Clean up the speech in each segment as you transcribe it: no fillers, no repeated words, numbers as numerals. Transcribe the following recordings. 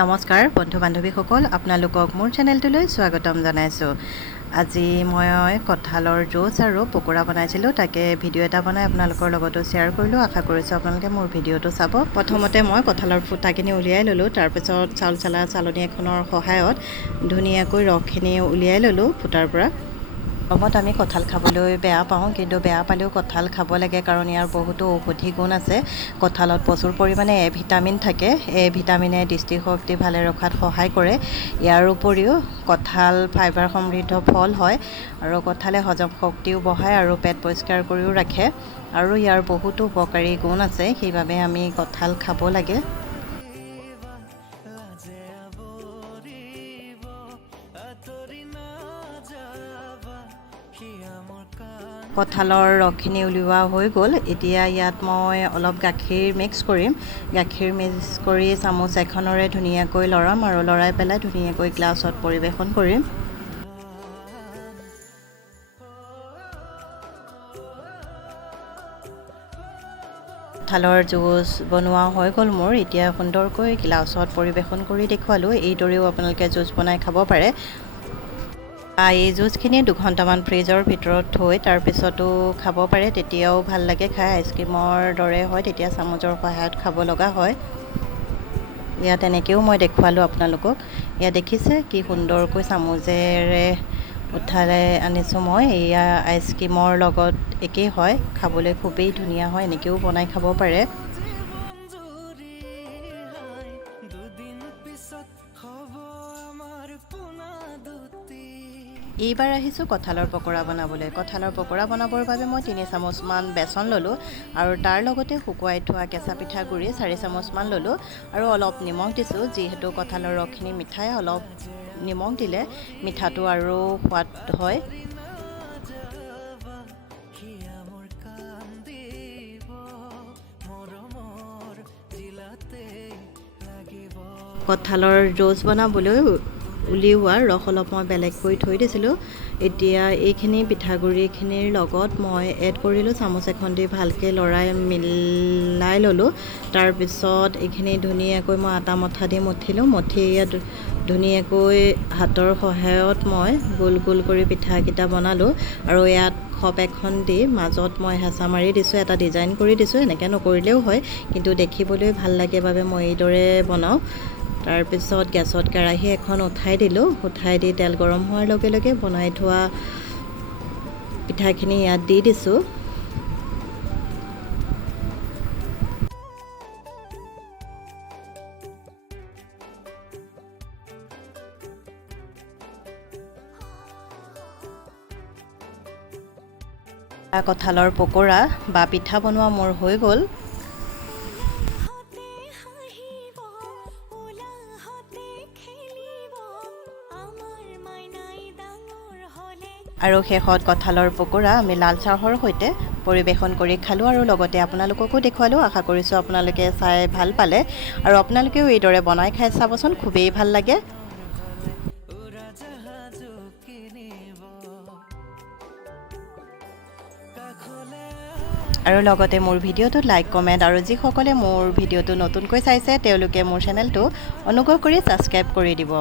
নমস্কাৰ বন্ধু বান্ধৱীসকল, আপোনালোকক মোৰ চেনেলটোলৈ স্বাগতম জনাইছোঁ। আজি মই কঁঠালৰ জুচ আৰু পকোৰা বনাইছিলোঁ, তাকে ভিডিঅ' এটা বনাই আপোনালোকৰ লগতো শ্বেয়াৰ কৰিলোঁ। আশা কৰিছোঁ আপোনালোকে মোৰ ভিডিঅ'টো চাব। প্ৰথমতে মই কঁঠালৰ ফুটাখিনি উলিয়াই ল'লোঁ, তাৰপিছত চাউল চলা চালনী এখনৰ সহায়ত ধুনীয়াকৈ ৰসখিনি উলিয়াই ল'লোঁ ফুটাৰ পৰা। গৰমত আমি কঁঠাল খাবলৈ বেয়া পাওঁ, কিন্তু বেয়া পালেও কঁঠাল খাব লাগে, কাৰণ ইয়াৰ বহুতো ঔষধি গুণ আছে। কঁঠালত প্ৰচুৰ পৰিমাণে এ ভিটামিন থাকে। এই ভিটামিনে দৃষ্টিশক্তি ভালে ৰখাত সহায় কৰে। ইয়াৰ উপৰিও কঁঠাল ফাইবাৰ সমৃদ্ধ ফল হয়, আৰু কঁঠালে হজম শক্তিও বঢ়ায় আৰু পেট পৰিষ্কাৰ কৰিও ৰাখে, আৰু ইয়াৰ বহুতো উপকাৰী গুণ আছে। সেইবাবে আমি কঁঠাল খাব লাগে। কঁঠালৰ ৰসখিনি উলিওৱা হৈ গ'ল। এতিয়া ইয়াত মই অলপ গাখীৰ মিক্স কৰিম। গাখীৰ মিক্স কৰি চামুচ এখনেৰে ধুনীয়াকৈ লৰাম, আৰু লৰাই পেলাই ধুনীয়াকৈ গ্লাছত পৰিৱেশন কৰিম। কঁঠালৰ জুচ বনোৱা হৈ গ'ল মোৰ। এতিয়া সুন্দৰকৈ গ্লাছত পৰিৱেশন কৰি দেখুৱালোঁ। এইদৰেও আপোনালোকে জুচ বনাই খাব পাৰে। এই জুচখিনি 2 ঘণ্টামান ফ্ৰিজৰ ভিতৰত থৈ তাৰপিছতো খাব পাৰে, তেতিয়াও ভাল লাগে খাই। আইচক্ৰীমৰ দৰে হয়, তেতিয়া চামুচৰ সহায়ত খাব লগা হয়। ইয়াত এনেকৈও মই দেখুৱালোঁ আপোনালোকক। ইয়াত দেখিছে কি সুন্দৰকৈ চামুচেৰে উঠাই আনিছোঁ মই। এয়া আইচক্ৰীমৰ লগত একেই হয়, খাবলৈ খুবেই ধুনীয়া হয়। এনেকৈও বনাই খাব পাৰে। এইবাৰ আহিছোঁ কঁঠালৰ পকোৰা বনাবলৈ। কঁঠালৰ পকোৰা বনাবৰ বাবে মই 3 চামুচমান বেচন ল'লোঁ, আৰু তাৰ লগতে শুকুৱাই থোৱা কেঁচা পিঠাগুড়ি 4 চামুচমান ল'লোঁ, আৰু অলপ নিমখ দিছোঁ। যিহেতু কঁঠালৰ ৰসখিনি মিঠাই, অলপ নিমখ দিলে মিঠাটো আৰু সোৱাদ হয়। কঁঠালৰ জুচ বনাবলৈ উলিওৱা ৰস অলপ মই বেলেগকৈ থৈ দিছিলোঁ। এতিয়া এইখিনি পিঠাগুড়িখিনিৰ লগত মই এড কৰিলোঁ। চামুচ এখন দি ভালকৈ লৰাই মিলাই ল'লোঁ। তাৰপিছত এইখিনি ধুনীয়াকৈ মই আটা মঠা দি মঠিলোঁ। মঠি ইয়াত ধুনীয়াকৈ হাতৰ সহায়ত মই গোল গোল কৰি পিঠাকেইটা বনালোঁ, আৰু ইয়াত খপ এখন দি মাজত মই হেঁচা মাৰি দিছোঁ, এটা ডিজাইন কৰি দিছোঁ। এনেকৈ নকৰিলেও হয়, কিন্তু দেখিবলৈ ভাল লাগে বাবে মই এইদৰে বনাওঁ। তাৰপিছত গেছত কেৰাহী এখন উঠাই দিলোঁ। উঠাই দি তেল গৰম হোৱাৰ লগে লগে বনাই থোৱা পিঠাখিনি ইয়াত দি দিছোঁ। কঁঠালৰ পকোৰা বা পিঠা বনোৱা মোৰ হৈ গ'ল। আৰু শেষত কঁঠালৰ পকোৰা আমি লাল চাহৰ সৈতে পৰিৱেশন কৰি খালোঁ, আৰু লগতে আপোনালোককো দেখুৱালোঁ। আশা কৰিছোঁ আপোনালোকে চাই ভাল পালে, আৰু আপোনালোকেও এইদৰে বনাই খাই চাবচোন, খুবেই ভাল লাগে। আৰু লগতে মোৰ ভিডিঅ'টোত লাইক, কমেণ্ট, আৰু যিসকলে মোৰ ভিডিঅ'টো নতুনকৈ চাইছে তেওঁলোকে মোৰ চেনেলটো অনুগ্ৰহ কৰি ছাবস্ক্ৰাইব কৰি দিব।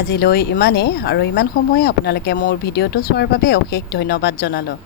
আজিলৈ ইমানেই, আৰু ইমান সময় আপোনালোকে মোৰ ভিডিঅ'টো চোৱাৰ বাবে অশেষ ধন্যবাদ জনালোঁ।